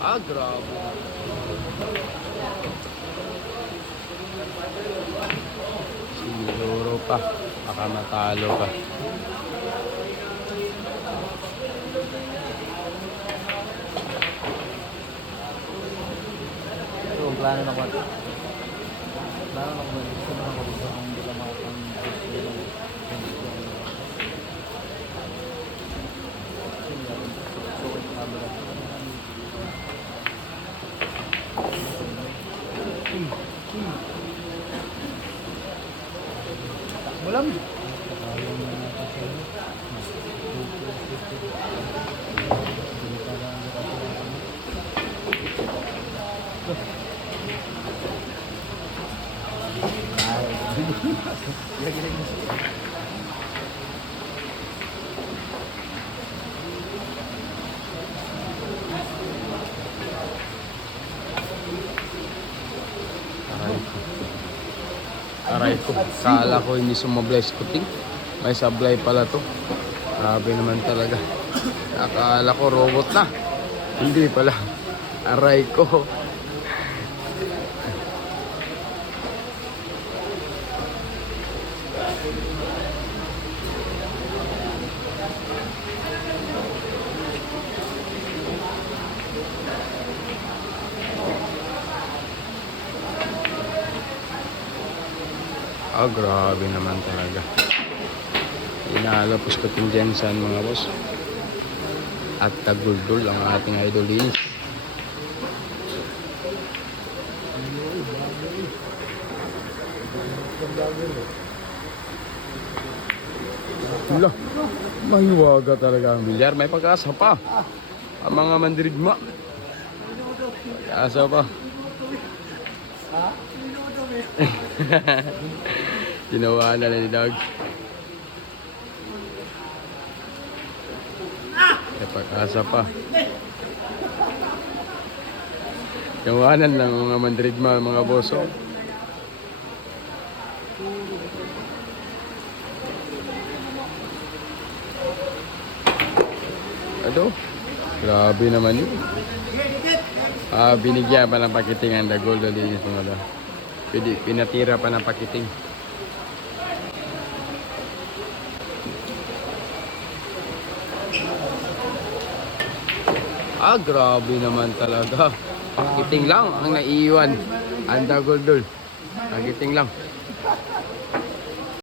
Ah, grabe. Siguro pa. Baka matalo pa. Ito, ang plano na ko. Plano na ko. Gusto na ako dito kung hindi ka Mulam. Aray ko. Kala ko hindi sumablay scooting. May sablay pala to. Grabe naman talaga. Akala ko robot na. Hindi pala. Aray ko. Ah, grabe naman talaga. Inalapos ko din dyan saan mga boss. At taguldol ang ating idolinis. Wala. Mahiwaga talaga ang bilyar. May pag-asa pa. Ang mga mandirigma. Pag-asa pa. Ginawa na ni Dog. May pag-asa pa. Gawanan lang mga mandirigma, mga boso. Ito, grabe naman yun. Binigyan pa ng pakiting ang dagol dali nito mga. Pinatira pa ng pakiting. Ah, grabe naman talaga. Pakiting lang ang naiiwan. Ang dagol dol. Pakiting lang.